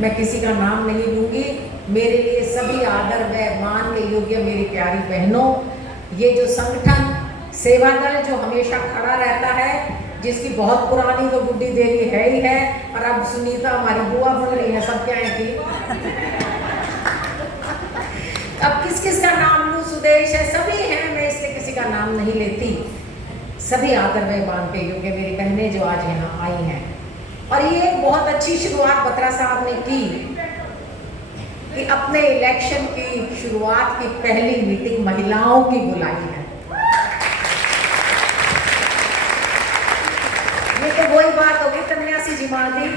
मैं किसी का नाम नहीं लूँगी। मेरे लिए सभी आदर व मान के योग्य मेरी प्यारी बहनों, ये जो संगठन सेवा दल जो हमेशा खड़ा रहता है, जिसकी बहुत पुरानी तो गुड्डी देवी है ही है, और अब सुनीता हमारी बुआ बन रही है, सब क्या है कि अब किस किस का नाम लूँ, सुदेश है, सभी हैं, मैं इसलिए किसी का नाम नहीं लेती। सभी आदर व मान के योग्य मेरी बहनें जो आज यहाँ आई हैं, और ये एक बहुत अच्छी शुरुआत बत्रा साहब ने की कि अपने इलेक्शन की शुरुआत की पहली मीटिंग महिलाओं की बुलाई है। ये तो वही बात होगी कन्यासी जी माँ दी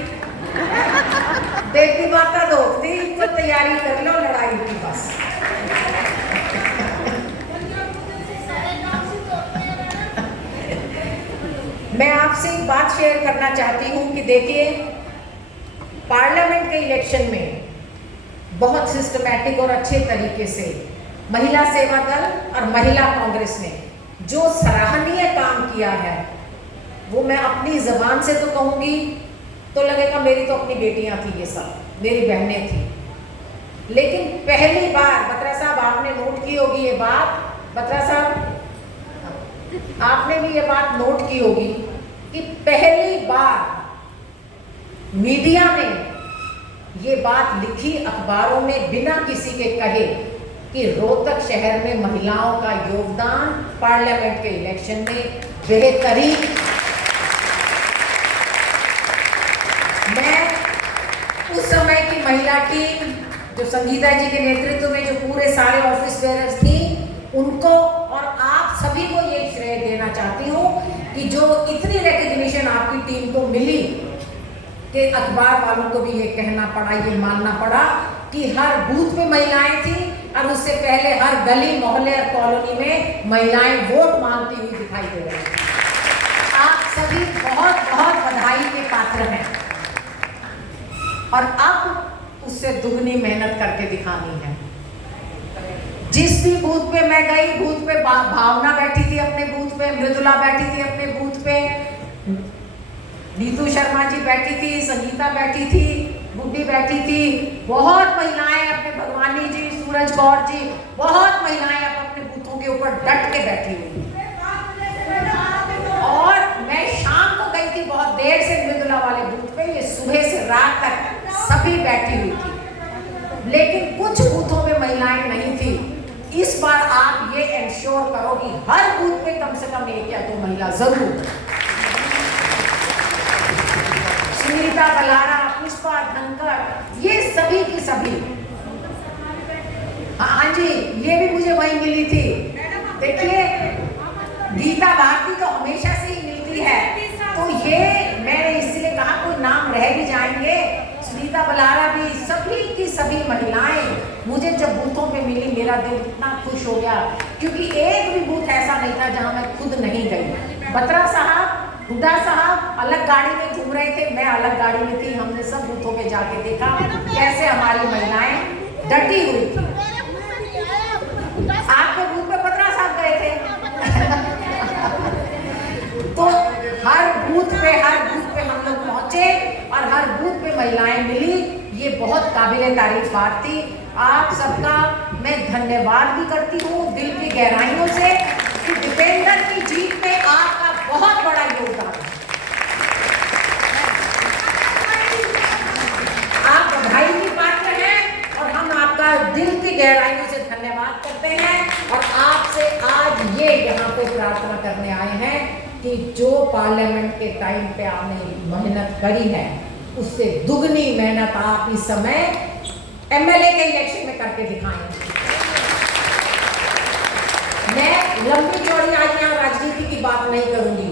देखती माता धोती तो तैयारी कर लो लड़ाई की बस। मैं आपसे एक बात शेयर करना चाहती हूँ कि देखिए, पार्लियामेंट के इलेक्शन में बहुत सिस्टमैटिक और अच्छे तरीके से महिला सेवा दल और महिला कांग्रेस ने जो सराहनीय काम किया है, वो मैं अपनी जबान से तो कहूँगी तो लगेगा मेरी तो अपनी बेटियाँ थी, ये सब मेरी बहनें थी। लेकिन पहली बार बत्रा साहब आपने नोट की होगी ये बात, बत्रा साहब आपने भी ये बात नोट की होगी कि पहली बार मीडिया में ये बात लिखी अखबारों में बिना किसी के कहे कि रोहतक शहर में महिलाओं का योगदान पार्लियामेंट के इलेक्शन में बेहतरीन। मैं उस समय की महिला टीम जो संगीता जी के नेतृत्व में जो पूरे सारे ऑफिस बेयरर्स थी, उनको और आप सभी को ये श्रेय देना चाहती हूँ कि जो इतनी रिकग्निशन आपकी टीम को मिली कि अखबार वालों को भी ये कहना पड़ा, ये मानना पड़ा कि हर बूथ पे महिलाएं थी और उससे पहले हर गली मोहल्ले और कॉलोनी में महिलाएं वोट मांगती हुई दिखाई दे रही हैं। आप सभी बहुत बहुत बधाई के पात्र हैं और अब उससे दुगनी मेहनत करके दिखानी है। जिस भी बूथ पे मैं गई, बूथ पे भावना बैठी थी, अपने बूथ पे मृदुला बैठी थी, अपने बूथ पे नीतू शर्मा जी बैठी थी, संगीता बैठी थी, गुड्डी बैठी थी, बहुत महिलाएं अपने भगवानी जी, सूरज कौर जी, बहुत महिलाएं अपने बूथों के ऊपर डट के बैठी हुई। और मैं शाम को गई थी बहुत देर से मृदुला वाले बूथ पे, ये सुबह से रात तक सभी बैठी हुई थी, लेकिन कुछ बूथों में महिलाएं नहीं थी। इस बार आप ये इंश्योर करो कि हर बूथ पे कम से कम एक या दो महिला जरूर। सुनीता बलारा, पुष्पा धनकर, ये सभी की सभी। हाँ जी, ये भी मुझे वही मिली थी। देखिए, गीता भारती तो हमेशा से ही मिलती है, तो ये मैंने इसलिए कहा कोई नाम रह भी जाएंगे। सुनीता बलारा भी, सभी की सभी महिलाएं मुझे जब बूथों पे मिली, मेरा दिल इतना खुश हो गया, क्योंकि एक भी बूथ ऐसा नहीं था जहां मैं खुद नहीं गई। बत्रा साहब, हुड्डा साहब अलग गाड़ी में घूम रहे थे, मैं अलग गाड़ी में थी, हमने सब बूथों पे जाके देखा कैसे हमारी महिलाएं डटी हुई थी। आपके बूथ पे बत्रा साहब गए थे तो हर बूथ पे हम लोग पहुंचे और हर बूथ पे महिलाएं मिली। ये बहुत काबिले तारीफ बात थी। आप सबका मैं धन्यवाद भी करती हूँ दिल की गहराइयों से कि दीपेंद्र की जीत में आपका बहुत बड़ा योगदान है। आप बधाई की पात्र हैं और हम आपका दिल की गहराइयों से धन्यवाद करते हैं और आपसे आज ये यहाँ पे प्रार्थना करने आए हैं कि जो पार्लियामेंट के टाइम पे आपने मेहनत करी है, उससे दुगनी मेहनत आप इस समय एमएलए के इलेक्शन में करके दिखाएंगे। मैं लंबी चौड़ी आज यहाँ राजनीति की बात नहीं करूंगी,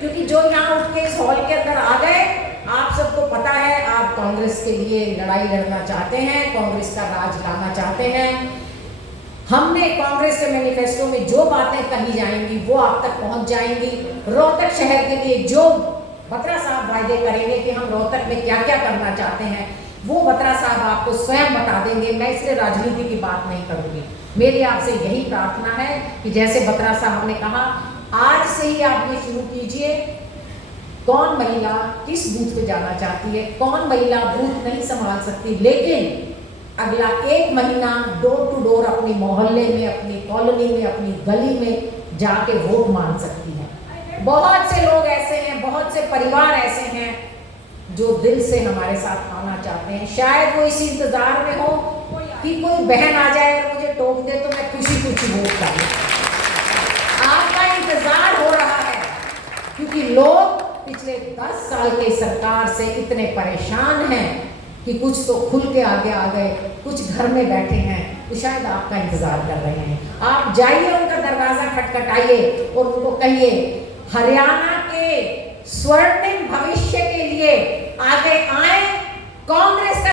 क्योंकि जो यहाँ उठ के इस हॉल के अंदर आ गए, आप सबको पता है आप कांग्रेस के लिए लड़ाई लड़ना चाहते हैं, कांग्रेस का राज लाना चाहते हैं। हमने कांग्रेस के मैनिफेस्टो में जो बातें कही जाएंगी वो आप तक पहुंच जाएंगी। रोहतक शहर के लिए जो बत्रा साहब वायदे करेंगे कि हम रोहतक में क्या क्या करना चाहते हैं, वो बत्रा साहब आपको स्वयं बता देंगे। मैं इसलिए राजनीति की बात नहीं करूंगी। मेरी आपसे यही प्रार्थना है कि जैसे बत्रा साहब ने कहा, आज से ही आप ये शुरू कीजिए कौन महिला किस बूथ पे जाना चाहती है, कौन महिला बूथ नहीं संभाल सकती, लेकिन अगला 1 महीना डोर टू डोर अपनी मोहल्ले में, अपनी कॉलोनी में, अपनी गली में जाके वोट मांग सकती है। बहुत से लोग ऐसे हैं, बहुत से परिवार ऐसे हैं जो दिल से हमारे साथ आना चाहते हैं। शायद वो इसी इंतजार में हो कि कोई बहन आ जाए और मुझे टोक दे तो मैं खुशी खुशी वोट करूं। आपका इंतजार हो रहा है क्योंकि लोग पिछले 10 साल के सरकार से इतने परेशान हैं कि कुछ तो खुल के आगे आ गए, कुछ घर में बैठे हैं, तो शायद आपका इंतजार कर रहे हैं। आप जाइए, उनका दरवाजा खटखटाइए और उनको कहिए हरियाणा के स्वर्णिम भविष्य के लिए आगे आए, कांग्रेस का